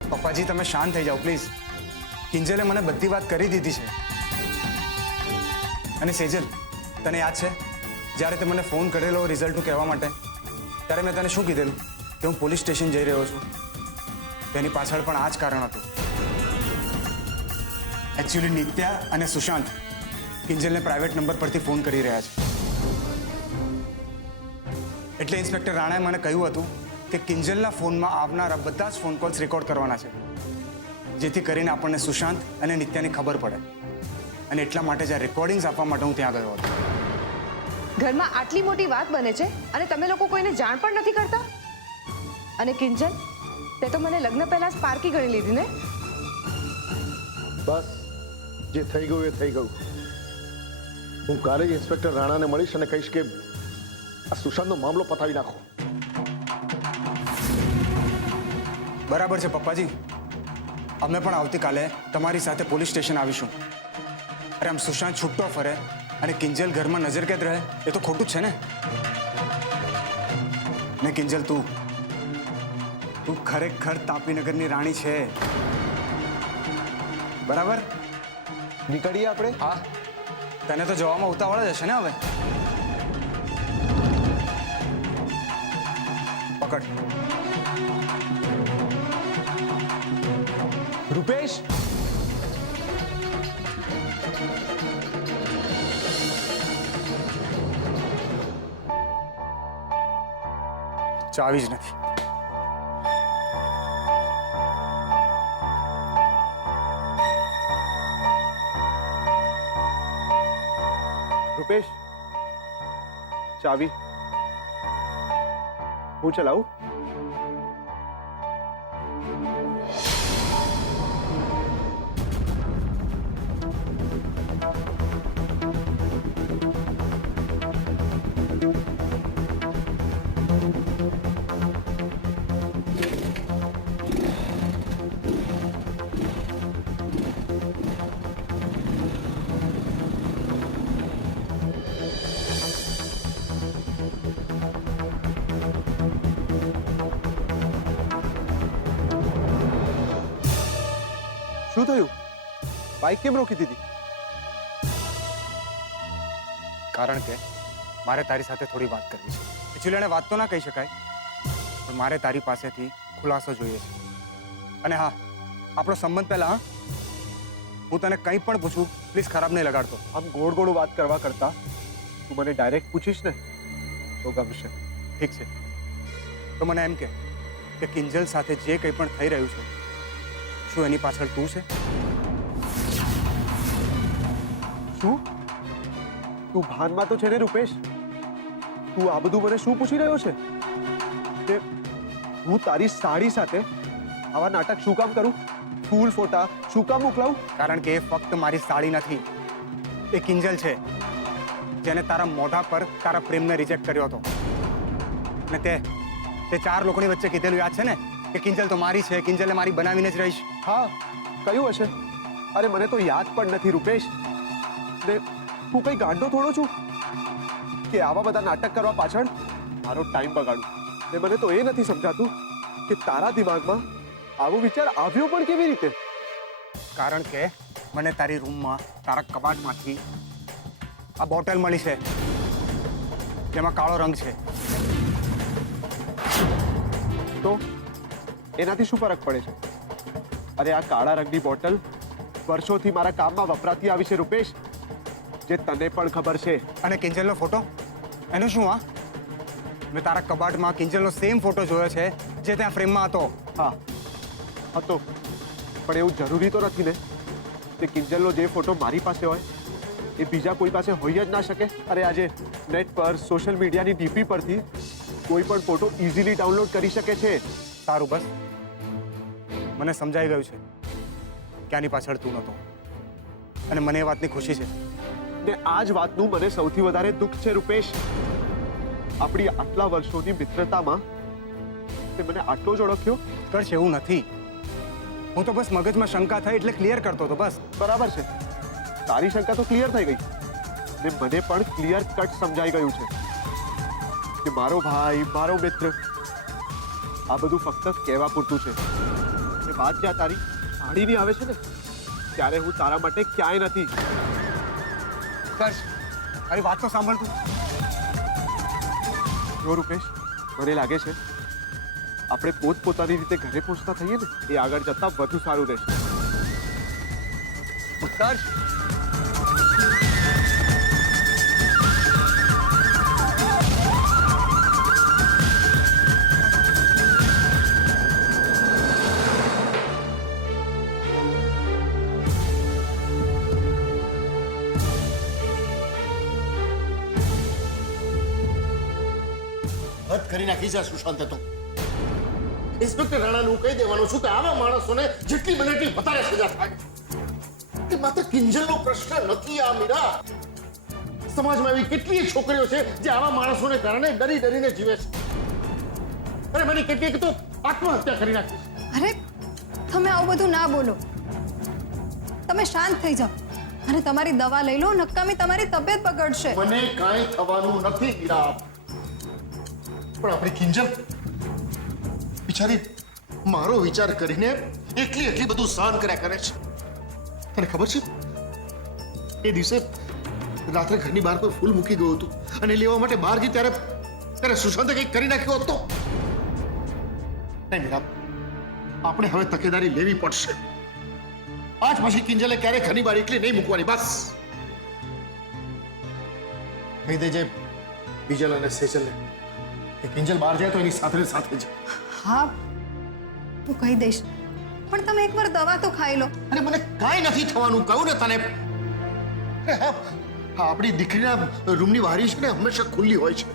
પપ્પાજી તમે શાંત થઈ જાઓ પ્લીઝ. કિંજલે મને બધી વાત કરી દીધી છે. અને સેજલ, તને યાદ છે જ્યારે તે મને ફોન કરેલો રિઝલ્ટનું કહેવા માટે, ત્યારે મેં તને શું કીધેલું કે હું પોલીસ સ્ટેશન જઈ રહ્યો છું? તેની પાછળ પણ આ જ કારણ હતું. એકચ્યુઅલી નિત્યા અને સુશાંત કિંજલને પ્રાઇવેટ નંબર પરથી ફોન કરી રહ્યા છે. એટલે ઇન્સ્પેક્ટર રાણાએ મને કહ્યું હતું કે કિંજલના ફોનમાં આવનારા બધા જ ફોન કોલ્સ રેકોર્ડ કરવાના છે, જેથી કરીને આપણને સુશાંત અને નિત્યાની ખબર પડે. અને એટલા માટે જ આ રેકોર્ડિંગ્સ આપવા માટે હું ત્યાં ગયો હતો. ઘરમાં આટલી મોટી વાત બને છે અને તમે લોકો કોઈને જાણ પણ નથી કરતા. અને કિંજલ, તે તો મને લગ્ન પહેલા જ પારકી ગણી લીધી ને? બસ, જે થઈ ગયું એ થઈ ગયું. હું કાલે જ ઇન્સ્પેક્ટર રાણાને મળીશ અને કહીશ કે આ સુશાંતનો મામલો પતાવી નાખો. બરાબર છે પપ્પાજી, અમે પણ આવતીકાલે તમારી સાથે પોલીસ સ્ટેશન આવીશું. અરે આમ સુશાંત છૂટતો ફરે અને કિંજલ ઘરમાં નજરકેદ રહે એ તો ખોટું જ છે ને. ને કિંજલ, તું ખરેખર તાપીનગરની રાણી છે, બરાબર? નીકળીએ આપણે? હા, તને તો જવામાં ઉતાવળ જ હશે ને હવે. પકડ. રૂપેશ, ચાવી જ નથી. રૂપેશ, ચાવી હું ચલાવું? શું થયું? બાઇક કેમ રોકી દીધી? કારણ કે મારે તારી સાથે થોડી વાત કરવી છે. એકચ્યુઅલી એને વાત તો ના કહી શકાય, પણ મારે તારી પાસેથી ખુલાસો જોઈએ છે. અને હા, આપણો સંબંધ પહેલા. હા, હું તને કંઈ પણ પૂછું પ્લીઝ ખરાબ નહીં લગાડતો. આમ ગોળ ગોળ વાત કરવા કરતા તું મને ડાયરેક્ટ પૂછીશ ને તો ગમશે. ઠીક છે, તો મને એમ કે કિંજલ સાથે જે કંઈ પણ થઈ રહ્યું છે, શું એની પાછળ તું છે? શું? તું ભાનમાં તો છે ને રૂપેશ? તું આ બધું મને શું પૂછી રહ્યો છે? કે હું તારી સાડી સાથે આવા નાટક શું કામ કરું? ફૂલ ફોટા શું કામ મોકલાવું? કારણ કે એ ફક્ત મારી સાડી નથી, એ કિંજલ છે, જેને તારા મોઢા પર તારા પ્રેમને રિજેક્ટ કર્યો હતો. અને તે 4 લોકોની વચ્ચે કીધેલું યાદ છે ને કે કિંજલ તો મારી છે, કિંજલને મારી બનાવીને જ રહીશ. હા, કયું હશે? અરે મને તો યાદ પણ નથી રૂપેશ. ને હું કઈ ગાંડો થોડો છું કે આવા બધા નાટક કરવા પાછળ મારો ટાઈમ બગાડું. ને મને તો એ નથી સમજાતું કે તારા દિમાગમાં આવો વિચાર આવ્યો પણ કેવી રીતે? કારણ કે મને તારી રૂમમાં તારા કબાટમાંથી આ બોટલ મળી છે, જેમાં કાળો રંગ છે. તો એનાથી શું ફરક પડે છે? અરે આ કાળા રંગની બોટલ વર્ષોથી મારા કામમાં વપરાતી આવી છે રૂપેશ, જે તને પણ ખબર છે. અને કિંજલનો ફોટો, એનું શું? હા, મેં તારા કબાટમાં કિંજલનો સેમ ફોટો જોયો છે જે ત્યાં ફ્રેમમાં હતો. હા હતો, પણ એવું જરૂરી તો નથી ને કે કિંજલનો જે ફોટો મારી પાસે હોય એ બીજા કોઈ પાસે હોઈ જ ના શકે. અરે આજે નેટ પર સોશિયલ મીડિયાની ડીપી પરથી કોઈ પણ ફોટો ઇઝીલી ડાઉનલોડ કરી શકે છે. સારું, બસ મને સમજાઈ ગયું છે કે આની પાછળ તું નહોતો, અને મને એ વાતની ખુશી છે. ને આ જ વાતનું મને સૌથી વધારે દુઃખ છે રૂપેશ. આપણી આટલા વર્ષોની મિત્રતામાં તે મને આટલો જ ઓળખ્યો? કરશે એવું નથી, હું તો બસ મગજમાં શંકા થઈ એટલે ક્લિયર કરતો હતો, બસ. બરાબર છે, તારી શંકા તો ક્લિયર થઈ ગઈ. ને મને પણ ક્લિયર કટ સમજાઈ ગયું છે કે મારો ભાઈ મારો મિત્ર આ બધું ફક્ત કહેવા પૂરતું છે. એ વાત જ્યાં તારી સાડીની આવે છે ને ત્યારે હું તારા માટે ક્યાંય નથી. કર્ષ, તારી વાત તો સાંભળ તું. જો રૂપેશ, મને લાગે છે આપણે પોતપોતાની રીતે ઘરે પહોંચતા થઈએ ને એ આગળ જતા વધુ સારું રહેશે. ઉત્કર્ષ, હદ કરી નાખી છે આ સુશાંતે તો. ઇન્સ્પેક્ટર રાણાનું કહી દેવાનું છું કે આવા માણસોને જેટલી બને એટલી વધારે સજા થાય. એ માત્ર કિંજલનો પ્રશ્ન નથી આ મીરા. સમાજમાં એવી કેટલીય છોકરીઓ છે જે આવા માણસોને કારણે ડરી ડરીને જીવે છે. અરે મને કેટલીક તો આત્મહત્યા કરી નાખી છે. અરે તમે આવું બધું ના બોલો. તમે શાંત થઈ જાઓ અને તમારી દવા લઈ લો. નકામી તમારી તબિયત બગડશે. મને કાંઈ થવાનું નથી મીરા. પણ આપણી કિંજલ બિચારી મારો વિચાર કરીને એટલી બધું સહન કર્યા કરે છે. તને ખબર છે એ દિવસે રાત્રે ઘરની બહાર કોઈ ફૂલ મૂકી ગયું હતું અને લેવા માટે બહાર ગઈ ત્યારે સુશાંતે કંઈક કરી નાખ્યો હતો. નહીં મીરા, આપણે હવે તકેદારી લેવી પડશે. આજ પછી કિંજલે ક્યારે ઘરની બહાર એકલી નહીં મૂકવાની. બસ કહી દેજે બીજલ અને સેજલને કે કિંજલ બહાર જાય તો એની સાથે સાથે જ. હા, હું કહી દઈશ, પણ તમે એકવાર દવા તો ખાઈ લો. અરે મને કાંઈ નથી થવાનું, કહું ને તને. અરે હા, આપણી દીકરીના રૂમની બારી છે ને હંમેશા ખુલ્લી હોય છે.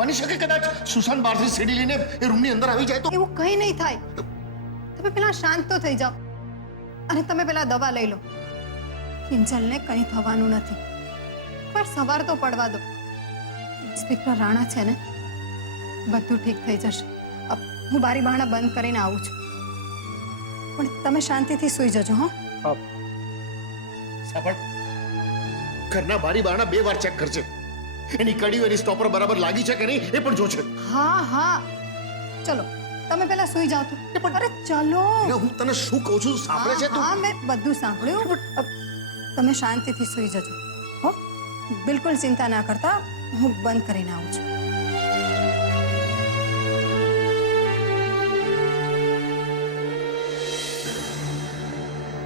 બની શકે કદાચ સુશાંત બહારથી સીડી લઈને એ રૂમની અંદર આવી જાય તો. એવું કંઈ નહીં થાય. તમે પેલા શાંત તો થઈ જાઓ અને તમે પેલા દવા લઈ લો. કિંજલને કંઈ થવાનું નથી. પર સવાર તો પડવા દો. ઇન્સ્પેક્ટર રાણા છે ને, બધું ઠીક થઈ જશે. હું બારી બારણા બંધ કરીને આવું છું, પણ તમે શાંતિથી સૂઈ જજો. હો, સાંભળ, ઘરના બારી બારણા 2 વાર ચેક કરજે. એની કડીઓ એની સ્ટોપર બરાબર લાગી છે કે નહીં એ પણ જોજે. હા હા, ચલો તમે પેલા સૂઈ જાઓ તો. અરે ચલો. હું તને શું કહું છું સાંભળે છે તું? હા, મેં બધું સાંભળ્યું. તમે શાંતિથી સૂઈ જજો. હો, બિલકુલ ચિંતા ના કરતા. હું બંધ કરીને આવું છું.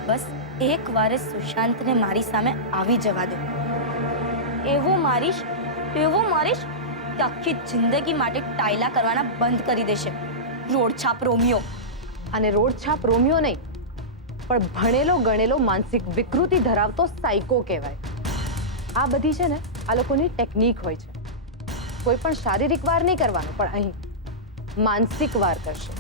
બસ એક વાર સુશાંતને મારી સામે આવી જવા દો. એવું મારીશ કે આખી જિંદગી માટે ટાયલા કરવાના બંધ કરી દેશે. રોડછાપ રોમિયો. અને રોડછાપ રોમિયો નહીં, પણ ભણેલો ગણેલો માનસિક વિકૃતિ ધરાવતો સાયકો કહેવાય. આ બધી છે ને આ લોકોની ટેકનિક હોય છે. કોઈ પણ શારીરિક વાર નહીં કરવાનો, પણ અહીં માનસિક વાર કરશે.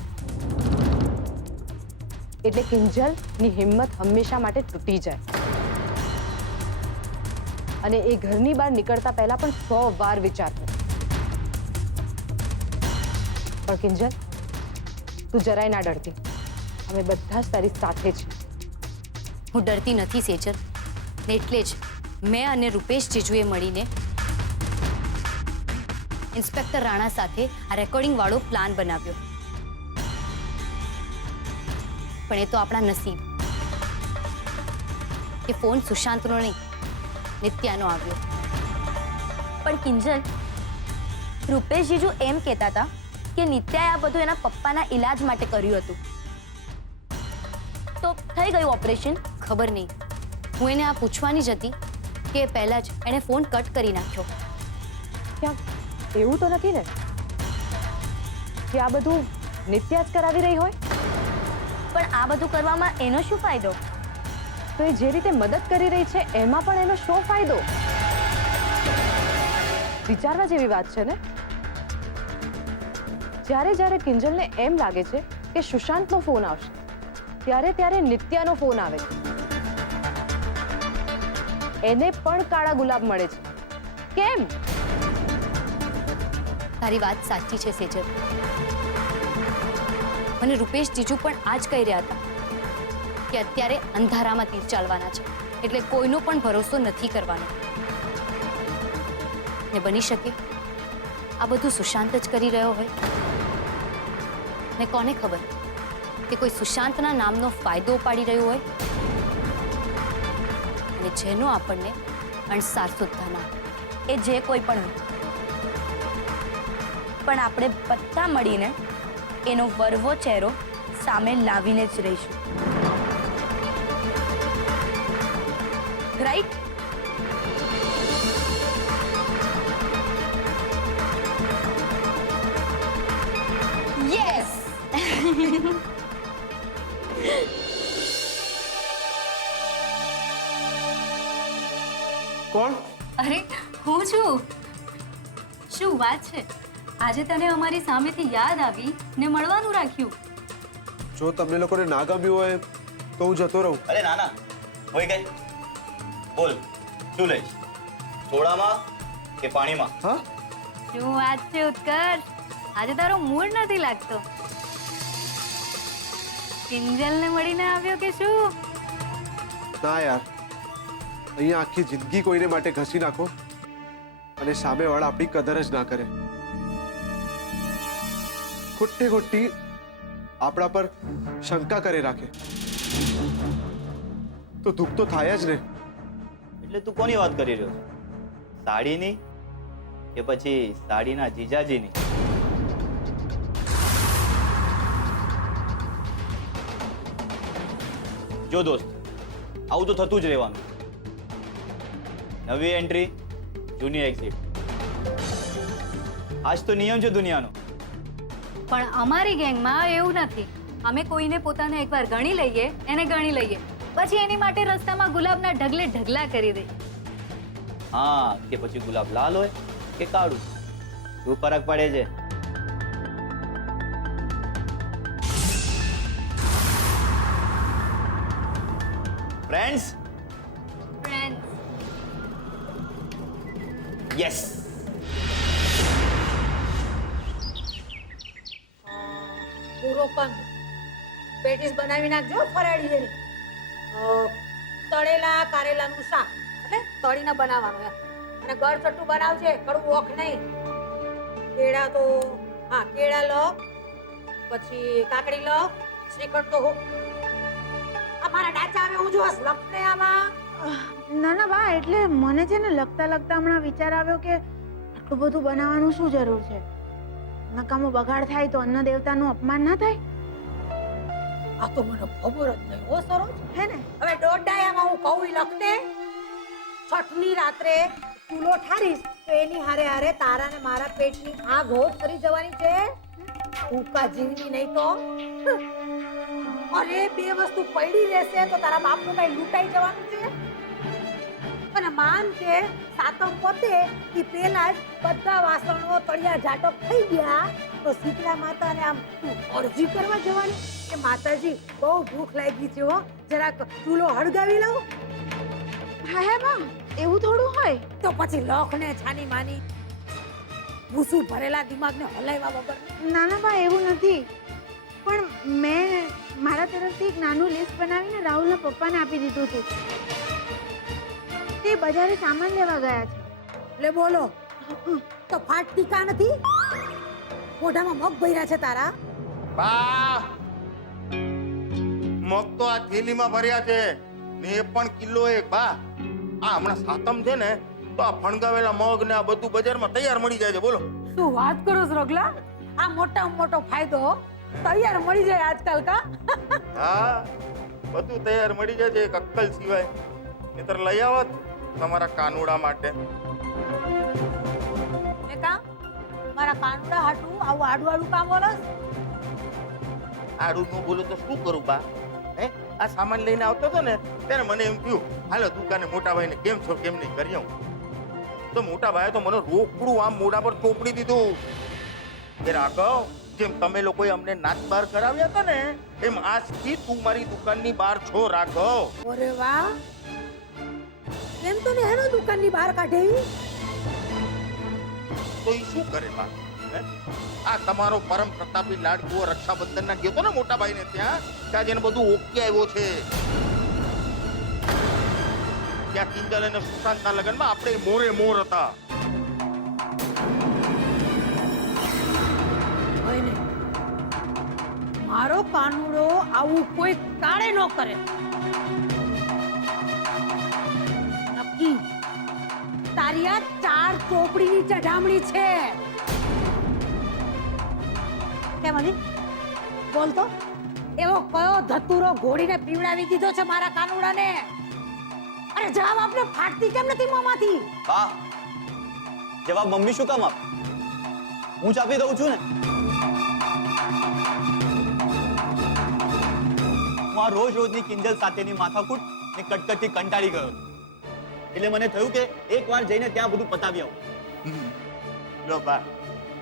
એટલે કિંજલની હિંમત હંમેશા માટે તૂટી જાય અને એ ઘરની બહાર નીકળતા પહેલા પણ 100 વાર વિચાર કરે. પણ કિંજલ, તું જરાય ના ડરતી. અમે બધા જ તારી સાથે છીએ. હું ડરતી નથી સેજલ, ને એટલે જ મેં અને રૂપેશ જીજુએ મળીને ઇન્સ્પેક્ટર રાણા સાથે આ રેકોર્ડિંગ વાળો પ્લાન બનાવ્યો. પણ એ તો આપણા નસીબ કે ફોન સુશાંતનો નહીં, નિત્યાનો આવ્યો. પણ કિંજલ, રૂપેશ જીજુ એમ કહેતા હતા કે નિત્યાએ આ બધું એના પપ્પાના ઈલાજ માટે કર્યું હતું. તો થઈ ગયું ઓપરેશન? ખબર નહીં. હું એને આ પૂછવાની જ હતી કે પહેલા જ એણે ફોન કટ કરી નાખ્યો. ક્યાં એવું તો નથી ને કે આ બધું નિત્યા જ કરાવી રહી હોય? પણ આ બધું કરવામાં એનો શું ફાયદો? તો એ જે રીતે મદદ કરી રહી છે એમાં પણ એનો શો ફાયદો? વિચારવા જેવી વાત છે ને. જ્યારે જ્યારે કિંજલને એમ લાગે છે કે સુશાંતનો ફોન આવશે, ત્યારે નિત્યાનો ફોન આવે છે. એને પણ કાળા ગુલાબ મળે છે. કેમ? તારી વાત સાચી છે સેજલ. મને રૂપેશ જીજુ પણ આ જ કહી રહ્યા હતા કે અત્યારે અંધારામાં તીર ચાલવાના છે, એટલે કોઈનો પણ ભરોસો નથી કરવાનો. ને બની શકે આ બધું સુશાંત જ કરી રહ્યો હોય. ને કોને ખબર કે કોઈ સુશાંતના નામનો ફાયદો ઉપાડી રહ્યો હોય અને જેનો આપણને અણસાર સુદ્ધા ના એ જે કોઈ પણ હોય. પણ આપણે બધા મળીને એનો વરવો ચહેરો સામે લાવીને જ રહીશું. રાઈટ? યસ. કોણ? અરે હું છું. શું વાત છે, આજે તને અમારી સામેથી યાદ આવી ને મળવાનું રાખ્યું. જો તમને લોકોને ના ગમ્યું હોય તો હું જતો રહું. અરે ના ના, હોય ગઈ. બોલ, શું લઈશ? સોડામાં કે પાણીમાં? હા, શું વાત છે ઉત્કર્ષ, આજે તારો મૂડ નથી લાગતો. કિંજલને મળીને આવ્યો કે શું? ના યાર, અહીંયા આખી જિંદગી કોઈને માટે ઘસી નાખો અને સામેવાળા આપણી કદર જ ના કરે. ખોટી ખોટી આપણા પર શંકા કરે રાખે તો દુઃખ તો થાય જ ને. એટલે તું કોની વાત કરી રહ્યો છે? સાડીની કે પછી સાડીના જીજાજીની? જો દોસ્ત, આવું તો થતું જ રહેવાનું. નવી એન્ટ્રી, જૂની એક્ઝિટ. આજ તો નિયમ છે દુનિયાનો. પણ અમારી ગેંગમાં એવું નથી. અમે કોઈને પોતાને એકવાર ગણી લઈએ, એને ગણી લઈએ, પછી એની માટે રસ્તામાં ગુલાબના ઢગલે ઢગલા કરી દઈએ. હા, કે પછી ગુલાબ લાલ હોય કે કાળું, શું ફરક પડે છે? Friends, yes. પૂરો પણ પેટીસ બનાવી નાખજો ફરાળી જેની. તળેલા કારેલાનું શાક એટલે તળીને બનાવવાનું એમ. અને ગળચટ્ટું બનાવજે, કડવું ઓખ નહીં. કેળા તો હા કેળા લો, પછી કાકડી લો, શ્રીખંડ તો હો. આ મારા ડાચા આવે હું જોસ લપને આમાં. ના ના બા, એટલે મને છે ને લગતા લગતા હમણાં વિચાર આવ્યો કે આટલું બધું બનાવવાનું શું જરૂર છે? નકામો બગાડ થાય તો અન્ન દેવતાનું અપમાન ના થાય? આ તો મને ખબર જ નહીં હો સરોજ. હે ને? હવે દોડાયામાં હું કહું ઈ લખને. છઠની રાત્રે ચૂલો ઠારીશ તો એની હારે હારે તારા ને મારા પેટની આગ હોત કરી જવાની છે. ભૂકા જીવની નહીં તો. અરે બે વસ્તુ પડી રહેશે તો તારા બાપનું કઈ લૂંટાઈ જવાનું છે. અને માન કે સાતમ પતે ઈ પહેલા જ બધા વાસણો તળિયા જાટક થઈ ગયા તો શીતળા માતાને આમ તું અરજી કરવા જવાની કે માતાજી બહુ ભૂખ લાગી છે હો, જરાક ચૂલો હળગાવી લઉં. હા હે બા, એવું થોડું હોય. તો પછી લોક ને છાની માની ભૂસું ભરેલા દિમાગને હલાવ્યા વગર. ના ના બા, એવું નથી. પણ મેં મારા તરફથી એક નાનું લિસ્ટ બનાવીને રાહુલના પપ્પાને આપી દીધું હતું. તે બજારે સામાન લેવા ગયા છે. લે બોલો, તો ફાટ ટીકા નથી? મોઢામાં મગ ભર્યા છે તારા? બા, મગ તો આ થેલીમાં ભર્યા છે ને એ પણ કિલો એક. બા, આ હમણાં સાતમ છે ને તો આ ફણગાવેલા મગ ને આ બધું બજારમાં તૈયાર મળી જાય છે. બોલો, શું વાત કરો છો રગલા? આ મોટામાં મોટો ફાયદો તૈયાર મળી જાય આજકાલ કા? હા, બધું તૈયાર મળી જાય છે એક અક્કલ સિવાય. નહીતર લઈ આવત તમારા કાનુડા માટે. ને કા મારા કાનુડા હાટું આવું આડું આડું કામ બોલસ? આડું ન બોલો તો શું કરું બા? હે, આ સામાન લઈને આવતો હતો ને ત્યારે મને એમ થયું હાલો દુકાને મોટા ભાઈને કેમ છો કેમ નહીં કરી આવું. તો મોટા ભાઈએ તો મને રોકડું આમ મોઢા પર ચોપડી દીધું કે રાઘવ, જેમ તમે લોકોએ અમને નાચ બાર કરાવ્યા હતા ને એમ આજથી તું મારી દુકાનની બહાર છો રાઘવ. અરે વાહ, કેમ તો ને હેનો દુકાનની બહાર કાઢે ઈ? તો ઈ શું કરે બા? હે? આ તમારો પરમ પ્રતાપી લાડકુઓ રક્ષાબંધનના ગયો તો ને મોટા ભાઈને ત્યાં જેને બધું ઓકે આવ્યો છે. ત્યાં કિંજલ અને સુશાંતના લગ્નમાં આપણે મોરે મોર હતા. મારો કાનુડો આવું કોઈ કાળે ન કરે. નક્કી તારી આ 4 ચોપડીની ચઢામણી છે. કેમ અલી બોલતો, એવો કયો ધતુરો ઘોડીને પીવડાવી દીધો છે મારા કાનુડાને? અરે જવાબ આપને, ફાટતી કેમ નથી મોંમાંથી? બા, જવાબ મમ્મી શું કામ આપ? હું જ આપી દઉં છું ને. હું આ રોજની કિંજલ સાથેની માથાકૂટ ને કટકટથી કંટાળી ગયો હતો. એટલે મને થયું કે એકવાર જઈને ત્યાં બધું પતાવી આવું. લો બા,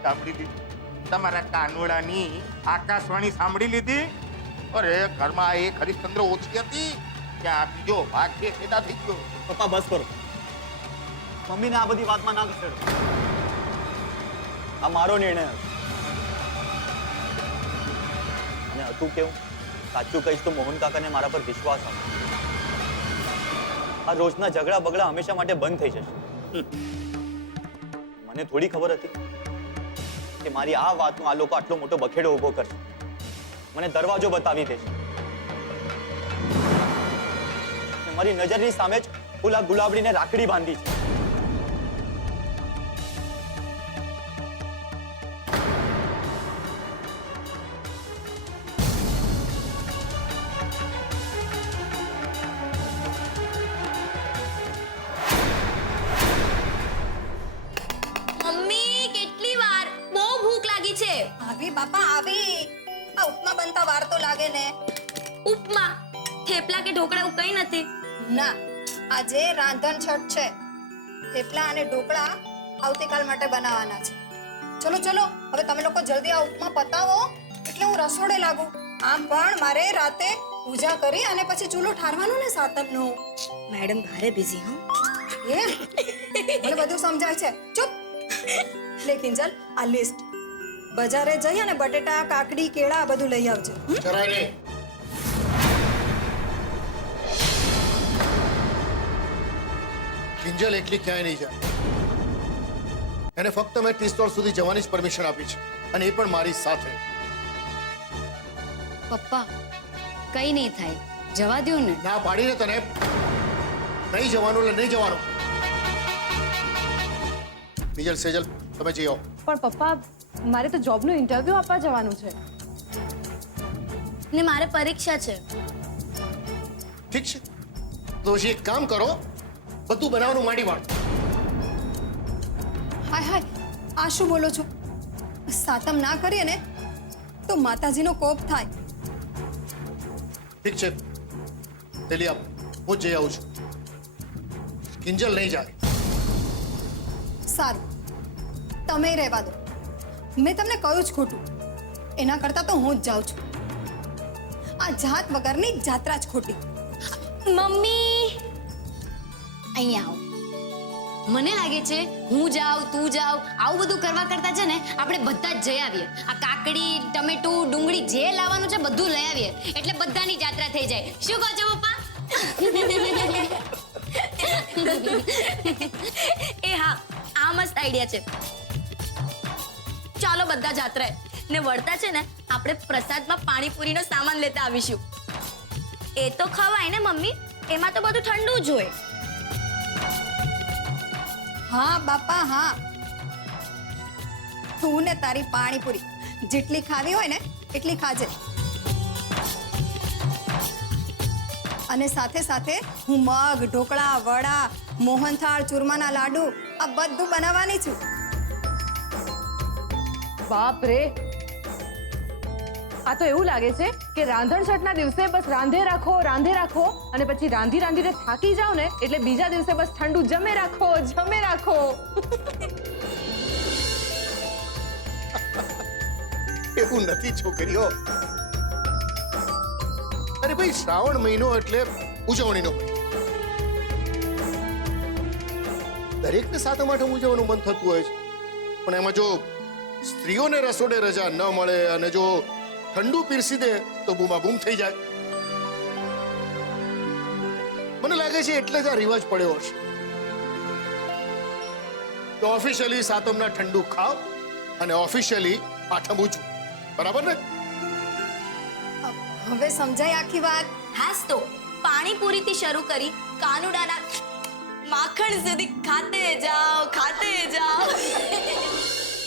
સાંભળી લીધી તમારા કાનુડાની આકાશવાણી સાંભળી લીધી? અરે ઘરમાં એક હરિશ્ચંદ્ર ઓછી હતી, ત્યાં બીજો ભાગ છે પેદા થઈ ગયો. પપ્પા બસ કરો. મમ્મીને આ બધી વાતમાં ના ઘસેડો. આ મારો નિર્ણય હતો. અને હતું કેવું, સાચું કહીશ તો મોહન કાકાને મારા પર વિશ્વાસ હતો. આ રોજના ઝઘડા બગડા હંમેશા માટે બંધ થઈ જશે. મને થોડી ખબર હતી કે મારી આ વાતનો આ લોકો આટલો મોટો બખેડો ઉભો કરશે, મને દરવાજો બતાવી દેશે. મારી નજરની સામે જ ઓલા ગુલાબડીને રાખડી બાંધી છે. મમ્મી કેટલી વાર? બહુ ભૂખ લાગી છે. આવી બાપા આવી. આ ઉપમા બનતા વાર તો લાગે ને. ઉપમા, થેપલા કે ઢોકળા એવું કઈ નથી. ના, આજે રાંધણ છઠ છે. થેપલા અને ઢોકળા આવતીકાલ માટે બનાવવાના છે. ચલો ચલો, હવે તમે લોકો જલ્દી આ ઉપમા પતાવો એટલે હું રસોડે લાગુ. આમ પણ મારે રાતે પૂજા કરી અને પછી ચૂલો ઠારવાનું ને સાતમનું. મેડમ ભારે બિઝી હા. એમ મને બધું સમજાય છે. ચૂપ. લે કિંજલ, આ લિસ્ટ બજારે જઈ અને બટેટા, કાકડી, કેળા આ બધું લઈ આવજે. જરાય નહીં. કિંજલ એકલી ક્યાંય નહીં જાય. એને ફક્ત મેં 30 સ્ટોર સુધી જવાની જ પરમિશન આપી છે, અને એ પણ મારી સાથે. પપ્પા કઈ નહીં થાય, જવા દો ને. ના પાડીને તને નહીં જવાનું એટલે નહીં જવાનું. કિંજલ, સેજલ, તમે જઈ આવો. પણ પપ્પા, મારે તો જોબનું ઇન્ટરવ્યૂ આપવા જવાનું છે. ને મારે પરીક્ષા છે. ઠીક છે, તો પછી એક કામ કરો, બધું બનાવવાનું માંડી વાળો. હાય હાય, આ શું બોલો છો? સાતમ ના કરીએ ને તો માતાજીનો કોપ થાય. ઠીક છે, તેલી આપ, હું જ જઈ આવું છું. કિંજલ નહીં જાય. સારું, તમે રહેવા દો. મેં તમને કહ્યું જ ખોટું. એના કરતાં તો હું જ જાઉં છું. આ જાત વગરની જાત્રા જ ખોટી. મમ્મી અહીંયા આવો. મને લાગે છે હું જાઉં તું જાવ આવું બધું કરવા કરતા છે ને આપણે બધા જ જઈ આવીએ. આ કાકડી, ટમેટું, ડુંગળી જે લાવવાનું છે બધું લઈ આવીએ એટલે બધાની જાત્રા થઈ જાય. શું કહો છો પપ્પા? એ હા, આ મસ્ત આઈડિયા છે. ચાલો બધા જાત્રાએ. ને વળતા છે ને આપણે પ્રસાદમાં પાણીપુરીનો સામાન લેતા આવીશું. એ તો ખવાય ને મમ્મી, એમાં તો બધું ઠંડુ જ હોય. હા બાપા હા, તું ને તારી પાણીપુરી જેટલી ખાવી હોય ને એટલી ખાજે. અને સાથે સાથે હું મગ, ઢોકળા, વડા, મોહનથાળ, ચૂરમાના લાડુ આ બધું બનાવવાની છું. બાપ રે, આ તો એવું લાગે છે કે રાંધણ છઠના દિવસે બસ રાંધે રાખો અને પછી રાંધીને થાકી જાવ ને એટલે બીજા દિવસે બસ ઠંડુ જમે રાખો. એવું નથી છોકરીઓ. અરે ભાઈ, શ્રાવણ મહિનો એટલે ઉજવણીનો મહિનો. દરેકને સાતમ આઠમ ઉજવવાનું મન થતું હોય છે, પણ એમાં જો સ્ત્રીઓને રસોડે રજા ન મળે અને જો ઠંડુ પીરસી દે તો બૂમાબૂમ થઈ જાય. મને લાગે છે એટલે જ આ રિવાજ પડ્યો હશે. તો ઓફિશિયલી સાતમના ઠંડુ ખાવ અને ઓફિશિયલી આઠમ ઉજવો. બરાબર ને? હવે સમજાય આખી વાત? હાસ તો પાણીપુરીથી શરૂ કરી કાનુડાના માખણ સુધી ખાતે જાઓ